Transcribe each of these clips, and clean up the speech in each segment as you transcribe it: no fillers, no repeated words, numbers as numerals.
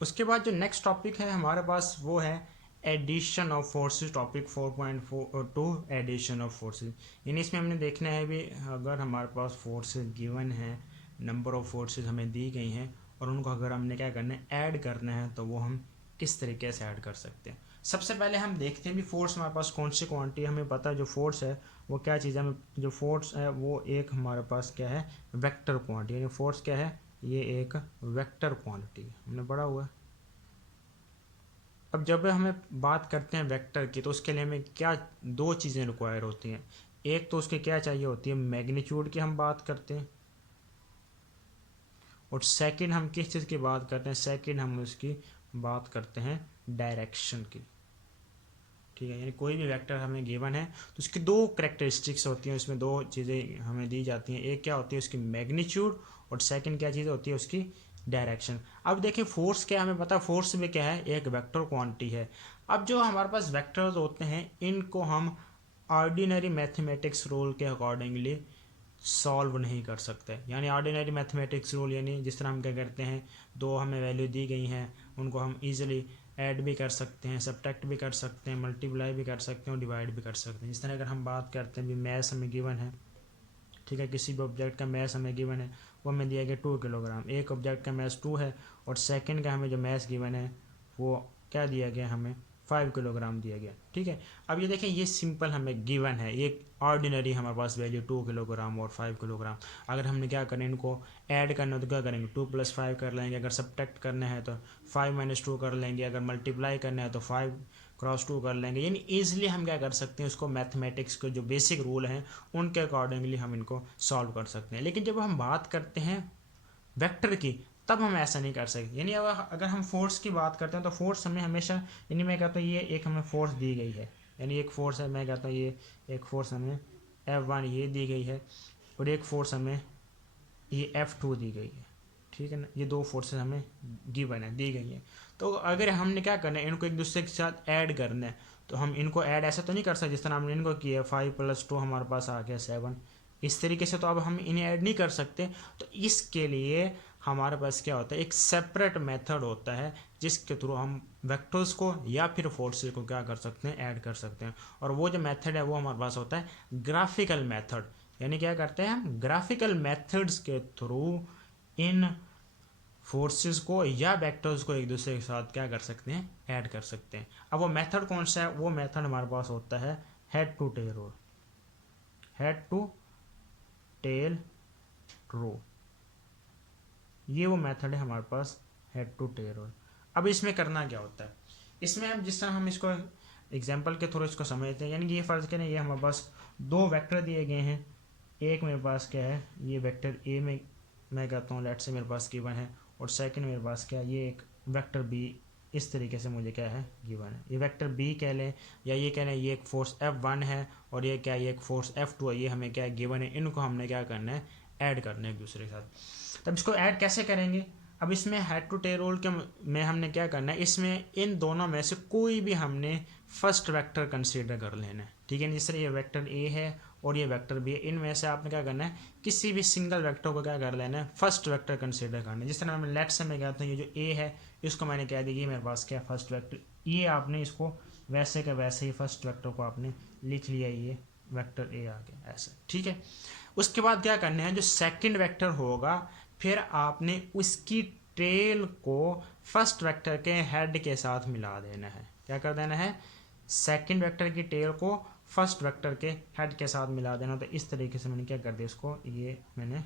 उसके बाद जो नेक्स्ट टॉपिक है हमारे पास वो है addition of forces, topic 4.2 addition of forces. यानी इसमें हमने देखना है भी अगर हमारे पास फोर्सेस गिवन है, नंबर ऑफ फोर्सेस हमें दी गई हैं और उनको अगर हमने क्या करना है ऐड करना है तो वो हम किस तरीके से ऐड कर सकते हैं। सबसे पहले हम देखते हैं भी फोर्स हमारे पास कौन सी क्वांटिटी, हमें पता है जो फोर्स है वो क्या चीज़ है, हमें जो फोर्स है वो एक हमारे पास क्या है वेक्टर क्वांटिटी, यानी फोर्स क्या है ये एक वेक्टर क्वांटिटी हमने पढ़ा हुआ है। अब जब हमें बात करते हैं वेक्टर की तो उसके लिए हमें क्या दो चीज़ें रिक्वायर होती हैं। एक तो उसके क्या चाहिए होती है मैग्नीट्यूड की हम बात करते हैं, और सेकंड हम किस चीज़ की बात करते हैं, सेकंड हम उसकी बात करते हैं डायरेक्शन की। ठीक है, यानी कोई भी वेक्टर हमें गिवन है तो उसकी दो करेक्टरिस्टिक्स होती हैं, उसमें दो चीज़ें हमें दी जाती हैं। एक क्या होती है उसकी मैग्नीट्यूड और सेकंड क्या चीज़ होती है उसकी डायरेक्शन। अब देखिए फोर्स क्या हमें पता है, फोर्स में क्या है एक वेक्टर क्वांटिटी है। अब जो हमारे पास वेक्टर्स होते हैं इनको हम ऑर्डिनरी मैथमेटिक्स रूल के अकॉर्डिंगली सॉल्व नहीं कर सकते। यानी ऑर्डिनरी मैथमेटिक्स रूल यानी जिस तरह हम क्या करते हैं दो हमें वैल्यू दी गई हैं उनको हम इजीली ऐड भी कर सकते हैं, सब्ट्रैक्ट भी कर सकते हैं, मल्टीप्लाई भी कर सकते हैं और डिवाइड भी कर सकते हैं। जिस तरह अगर हम बात करते हैं भी मैथ हमें गिवन है, ठीक है, किसी भी ऑब्जेक्ट का मैथ हमें गिवन है वो हमें दिया गया 2 किलोग्राम, एक ऑब्जेक्ट का मैथ 2 है और सेकंड का हमें जो मैथ गिवन है वो क्या दिया गया हमें 5 किलोग्राम दिया गया। ठीक है, अब ये देखें ये सिंपल हमें गिवन है, ये ऑर्डिनरी हमारे पास वैल्यू 2 किलोग्राम और 5 किलोग्राम। अगर हमने क्या करना है इनको ऐड करना है तो क्या करेंगे 2 + 5 कर लेंगे, अगर सब्ट्रैक्ट करना है तो 5 - 2 कर लेंगे, अगर मल्टीप्लाई करना है तो 5 × 2 कर लेंगे। यानी ईजिली हम क्या कर सकते हैं उसको मैथमेटिक्स के जो बेसिक रूल हैं उनके अकॉर्डिंगली हम इनको सॉल्व कर सकते हैं। लेकिन जब हम बात करते हैं वेक्टर की तब हम ऐसा नहीं कर सकते। यानी अब अगर हम फोर्स की बात करते हैं तो फोर्स हमें हमेशा, यानी मैं कहता हूँ ये एक हमें फोर्स दी गई है, यानी एक फोर्स है, मैं कहता हूँ ये एक फोर्स हमें F1 ये दी गई है और एक फोर्स हमें ये F2 दी गई है। ठीक है ना, ये दो फोर्सेस हमें गिवन है दी गई है। तो अगर हमने क्या करना है इनको एक दूसरे के साथ ऐड करना है तो हम इनको ऐड ऐसा तो नहीं कर सकते जिस तरह हमने इनको किया 5 + 2 हमारे पास आ गया 7, इस तरीके से तो अब हम इन्हें ऐड नहीं कर सकते। तो इसके लिए हमारे पास क्या होता है एक सेपरेट मेथड होता है जिसके थ्रू हम वेक्टर्स को या फिर फोर्सेस को क्या कर सकते हैं ऐड कर सकते हैं। और वो जो मेथड है वो हमारे पास होता है ग्राफिकल मेथड। यानी क्या करते हैं हम ग्राफिकल मेथड्स के थ्रू इन फोर्सेस को या वेक्टर्स को एक दूसरे के साथ क्या कर सकते हैं ऐड कर सकते हैं। अब वो मेथड कौन सा है, वो मेथड हमारे पास होता है head to tail rule, head to tail रो, ये वो मेथड है हमारे पास हेड टू टेल रूल। अब इसमें करना क्या होता है, इसमें हम जिस तरह हम इसको एग्जांपल के थ्रू इसको समझते हैं। यानी कि ये फ़र्ज़ करें ये हमारे पास दो वेक्टर दिए गए हैं, एक मेरे पास क्या है ये वेक्टर ए में मैं कहता हूँ लेट से मेरे पास गिवन है और सेकंड मेरे पास क्या है ये एक वेक्टर बी इस तरीके से मुझे क्या है गिवन है। ये वेक्टर बी कह लें या ये कह लें ये एक फोर्स F1 है और ये क्या है ये एक फोर्स F2 है, ये हमें क्या है गिवन है, इनको हमने क्या करना है ऐड करना है एक दूसरे के साथ। तब इसको ऐड कैसे करेंगे, अब इसमें हेड टू टेल रूल के में हमने क्या करना है इसमें इन दोनों में से कोई भी हमने फर्स्ट वेक्टर कंसीडर कर लेना है। ठीक है, जिस तरह ये वेक्टर ए है और ये वेक्टर बी है, इनमें से आपने क्या करना है किसी भी सिंगल वेक्टर को क्या कर लेना है फर्स्ट वेक्टर कंसीडर करना है। जिस तरह मैं लेट से मैं कहता हूँ ये जो ए है इसको मैंने कह दिया ये मेरे पास क्या फर्स्ट वेक्टर, ये आपने इसको वैसे का वैसे ही फर्स्ट वेक्टर को आपने लिख लिया, ये वेक्टर ए आ गया ऐसा। ठीक है, उसके बाद क्या करना है जो सेकंड वेक्टर होगा फिर आपने उसकी टेल को फर्स्ट वेक्टर के हेड के साथ मिला देना है। क्या कर देना है सेकंड वेक्टर की टेल को फर्स्ट वेक्टर के हेड के साथ मिला देना। तो इस तरीके से मैंने क्या कर दिया इसको ये मैंने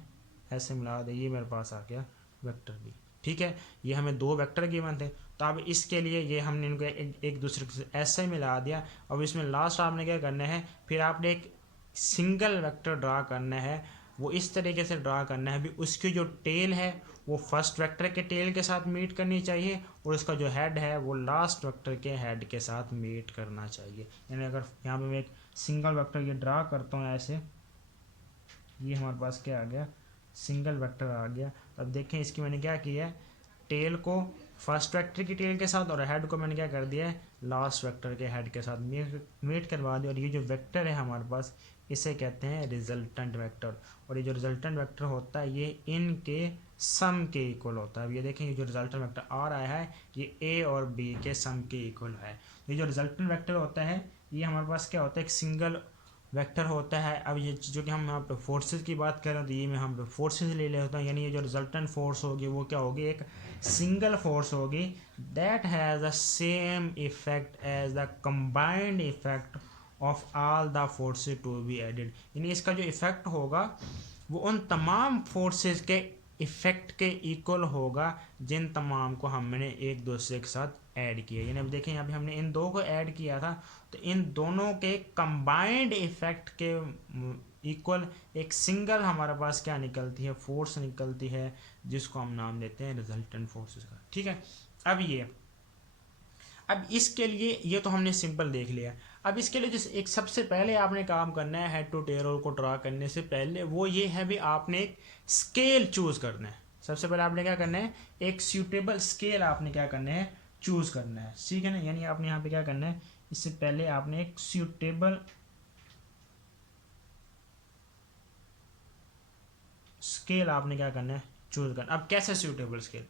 ऐसे मिला दिया, ये मेरे पास आ गया वेक्टर बी। ठीक है, ये हमें दो वेक्टर गिवन थे तो अब इसके लिए ये हमने इनको एक दूसरे से ऐसे ही मिला दिया। अब इसमें लास्ट आपने क्या करना है फिर आपने एक सिंगल वेक्टर ड्रा करना है, वो इस तरीके से ड्रा करना है भी उसकी जो टेल है वो फर्स्ट वेक्टर के टेल के साथ मीट करनी चाहिए और उसका जो हेड है वो लास्ट वेक्टर के हेड के साथ मीट करना चाहिए। यानी अगर यहाँ पे मैं एक सिंगल वेक्टर ये ड्रा करता हूँ ऐसे, ये हमारे पास क्या आ गया सिंगल वेक्टर आ गया। अब देखें इसकी मैंने क्या किया है टेल को फर्स्ट वेक्टर की टेल के साथ और हेड को मैंने क्या कर दिया है लास्ट वेक्टर के हेड के साथ मीट करवा दिया। और ये जो वेक्टर है हमारे पास इसे कहते हैं रिजल्टेंट वेक्टर। और ये जो रिजल्टेंट वेक्टर होता है ये इनके सम के इक्वल होता है। अब ये देखें, ये जो रिजल्टेंट वेक्टर आ रहा है ये ए और बी के सम के इक्वल है। ये जो रिजल्टेंट वेक्टर होता है ये हमारे पास क्या होता है, एक सिंगल वेक्टर होता है। अब ये जो कि हम यहाँ पे फोर्सेस की बात कर रहे हैं तो ये मैं हम पे फोर्सेस ले लेता हूँ, यानी ये जो रिजल्टेंट फोर्स होगी वो क्या होगी, एक सिंगल फोर्स होगी that has the same effect as the combined effect of all the forces to be added. यानी इसका जो इफेक्ट होगा वो उन तमाम फोर्सेस के इफेक्ट के इक्वल होगा जिन तमाम को हमने एक दूसरे के साथ ऐड किया। यानी अब देखें यहाँ पे हमने इन दो को ऐड किया था तो इन दोनों के कंबाइंड इफेक्ट के इक्वल एक सिंगल हमारे पास क्या निकलती है, फोर्स निकलती है, जिसको हम नाम देते हैं रिजल्टेंट फोर्सेस का। ठीक है, अब इसके लिए ये तो हमने सिंपल देख लिया। अब इसके लिए जिस एक सबसे पहले आपने काम करना है हेड टू टेल को ड्रा करने से पहले, वो ये है भी आपने एक स्केल चूज करना है। सबसे पहले आपने क्या करना है, एक सूटेबल स्केल आपने क्या करना है, चूज करना है। ठीक है ना, यानी आपने यहाँ पे क्या करना है, इससे पहले आपने एक सूटेबल स्केल आपने क्या करना है, चूज करना। अब कैसे सूटेबल स्केल,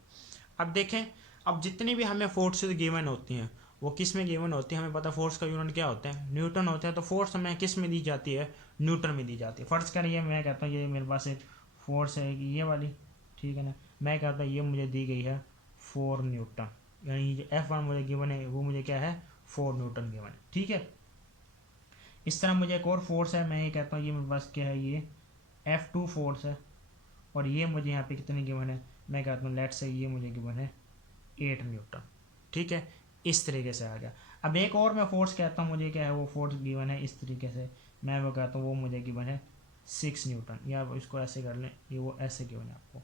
अब देखें, अब जितनी भी हमें फोर्सेस गिवन होती हैं वो किस में गिवन होती है, हमें पता फोर्स का यूनिट क्या होता है, न्यूटन होता है। तो फोर्स हमें किस में दी जाती है, न्यूटन में दी जाती है। फर्ज करिए मैं कहता हूँ ये मेरे पास एक फोर्स है कि ये वाली, ठीक है ना, मैं कहता हूँ ये मुझे दी गई है 4 न्यूटन, यानी जो F1 मुझे गिवन है वो मुझे क्या है 4 न्यूटन गिवन है। ठीक है, इस तरह मुझे एक और फोर्स है, मैं ये कहता हूँ ये मेरे पास क्या है, ये F2 फोर्स है और ये मुझे यहाँ पे कितनी गिवन है, मैं कहता हूँ लेट से ये मुझे गिवन है 8 न्यूटन। ठीक है, इस तरीके से आ गया। अब एक और मैं फोर्स कहता हूँ, मुझे क्या है वो फोर्स गिवन है इस तरीके से, मैं वो कहता हूँ वो मुझे गिवन है 6 न्यूटन, या इसको ऐसे कर लें, ये वो ऐसे गिवन है आपको,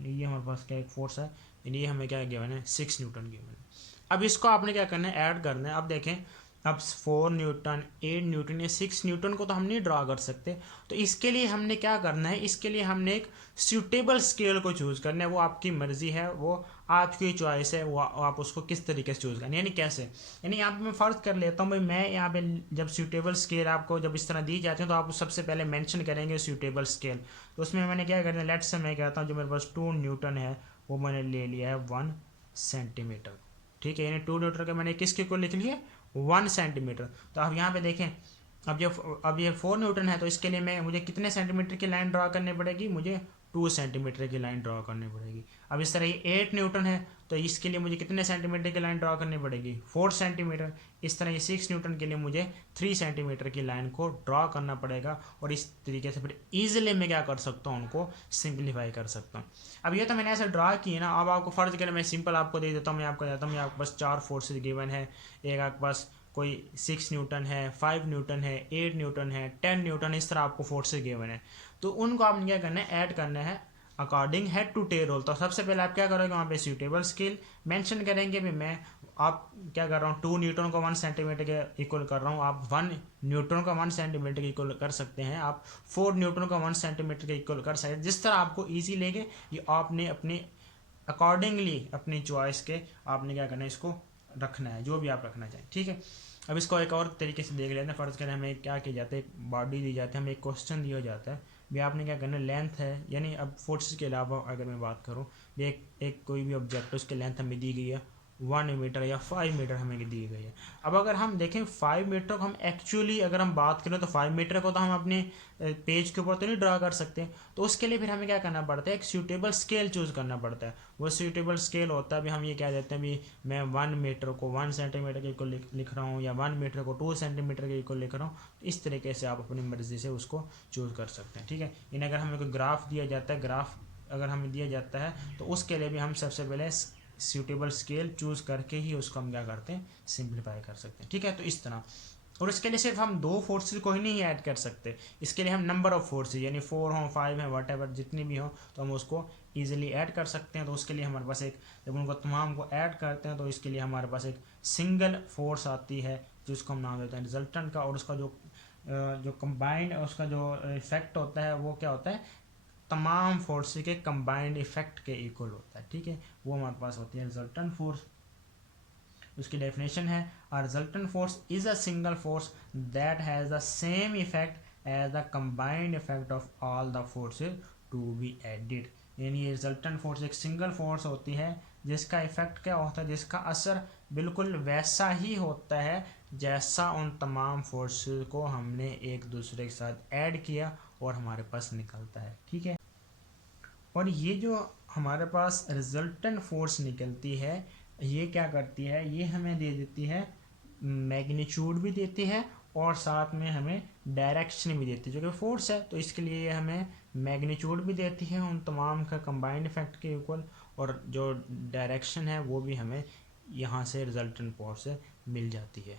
ये हमारे पास क्या एक फोर्स है, ये हमें क्या गिवन है 6 न्यूटन गिवन है। अब इसको आपने क्या करना है, ऐड करना है। अब देखें, अब 4 न्यूटन 8 न्यूटन या 6 न्यूटन को तो हम नहीं ड्रा कर सकते, तो इसके लिए हमने क्या करना है, इसके लिए हमने एक सूटेबल स्केल को चूज़ करना है। वो आपकी मर्जी है, वो आपकी चॉइस है, वो आप उसको किस तरीके से चूज़ करना है, यानी कैसे। यानी यहाँ पे मैं फ़र्ज कर लेता हूँ भाई, मैं यहाँ पे जब सूटेबल स्केल आपको जब इस तरह दी जाती है तो आप सबसे पहले मेंशन करेंगे सूटेबल स्केल। तो उसमें मैंने क्या करना है, लेट्स से मैं कहता हूँ जो मेरे पास 2 न्यूटन है वो मैंने ले लिया है 1 सेंटीमीटर। ठीक है, यानी 2 न्यूटन का मैंने किसके को लिख लिया 1 सेंटीमीटर। तो अब यहाँ पे देखें, अब ये 4 न्यूटन है तो इसके लिए मैं मुझे कितने सेंटीमीटर की लाइन ड्रा करनी पड़ेगी, मुझे 2 सेंटीमीटर की लाइन ड्रा करनी पड़ेगी। अब इस तरह ये 8 न्यूटन है तो इसके लिए मुझे कितने सेंटीमीटर की लाइन ड्रा करनी पड़ेगी 4 सेंटीमीटर। इस तरह ये 6 न्यूटन के लिए मुझे 3 सेंटीमीटर की लाइन को ड्रा करना पड़ेगा। और इस तरीके से फिर ईजिली मैं क्या कर सकता हूँ, उनको सिंप्लीफाई कर सकता हूँ। अब ये तो मैंने ऐसे ड्रा किए ना, अब आपको फ़र्ज करें मैं सिंपल आपको दे देता हूँ, मैं आपको देता हूँ, मैं आपके पास 4 फोर्सेज गिवन है, एक आपके पास कोई 6 न्यूटन है, 5 न्यूटन है, 8 न्यूटन है, 10 न्यूटन, इस तरह आपको फोर्सेज गिवन है। तो उनको आपने क्या करना है, ऐड करना है according head to tail rule. तो सबसे पहले आप क्या करोगे, वहाँ पे सूटेबल स्केल मेंशन करेंगे भी, मैं आप क्या कर रहा हूँ 2 न्यूटन को 1 सेंटीमीटर के इक्वल कर रहा हूँ, आप 1 न्यूटन को 1 सेंटीमीटर के इक्वल कर सकते हैं, आप 4 न्यूटन को 1 सेंटीमीटर के इक्वल कर सकते हैं, जिस तरह आपको ईजी लगे ये आपने अपने अकॉर्डिंगली अपनी चॉइस के आपने क्या करना है, इसको रखना है जो भी आप रखना चाहें। ठीक है, अब इसको एक और तरीके से देख लेते हैं। फ़र्ज़ करें हमें क्या किया जाता है, एक बॉडी दी जाती है, हमें एक क्वेश्चन दिया जाता है भी आपने क्या करना है, लेंथ है, यानी अब फोर्सेस के अलावा अगर मैं बात करूँ भी एक कोई भी ऑब्जेक्ट है उसकी लेंथ हमें दी गई है 1 मीटर या 5 मीटर हमें दी गई है। अब अगर हम देखें 5 मीटर को हम एक्चुअली अगर हम बात करें तो 5 मीटर को तो हम अपने पेज के ऊपर तो नहीं ड्रा कर सकते, तो उसके लिए फिर हमें क्या करना पड़ता है, एक सूटेबल स्केल चूज़ करना पड़ता है। वो सूटेबल स्केल होता है भी, हम ये क्या देते हैं भी मैं 1 मीटर को 1 सेंटीमीटर के इक्वल लिख रहा हूँ या 1 मीटर को 2 सेंटीमीटर के इक्वल लिख रहा हूँ। इस तरीके से आप अपनी मर्ज़ी से उसको चूज़ कर सकते हैं। ठीक है, इन अगर हमें कोई ग्राफ दिया जाता है, ग्राफ अगर हमें दिया जाता है तो उसके लिए भी हम सबसे पहले सूटेबल स्केल चूज़ करके ही उसको हम क्या करते हैं, सिंप्लीफाई कर सकते हैं। ठीक है, तो इस तरह। और इसके लिए सिर्फ हम 2 फोर्सेज को ही नहीं ऐड कर सकते, इसके लिए हम नंबर ऑफ़ फोर्सेज यानी 4 हों 5 हैं वट एवर जितनी भी हों तो हम उसको ईजिली ऐड कर सकते हैं। तो उसके लिए हमारे पास एक, जब उनको तमाम को ऐड करते हैं तो इसके लिए हमारे पास एक सिंगल फोर्स आती है जिसको हम नाम देते हैं रिजल्टेंट का, और उसका जो कंबाइंड उसका जो इफेक्ट होता है वो क्या होता है, तमाम फोर्स के कंबाइंड इफेक्ट के इक्वल होता है। ठीक है, वो हमारे पास होती है रिजल्टेंट फोर्स। उसकी डेफिनेशन है, a resultant force is a single force that has the same effect as the combined effect of all the forces to be added. यानी रिजल्टेंट फोर्स एक सिंगल फोर्स होती है जिसका इफेक्ट क्या होता है, जिसका असर बिल्कुल वैसा ही होता है जैसा उन तमाम फोर्सेस को हमने एक दूसरे के साथ ऐड किया और हमारे पास निकलता है। ठीक है, और ये जो हमारे पास रिजल्टेंट फोर्स निकलती है ये क्या करती है, ये हमें दे देती है मैग्नीट्यूड भी देती है और साथ में हमें डायरेक्शन भी देती है। जो कि फोर्स है तो इसके लिए हमें मैग्नीट्यूड भी देती है उन तमाम का कंबाइंड इफेक्ट के इक्वल, और जो डायरेक्शन है वो भी हमें यहाँ से रिजल्टेंट फोर्स से मिल जाती है।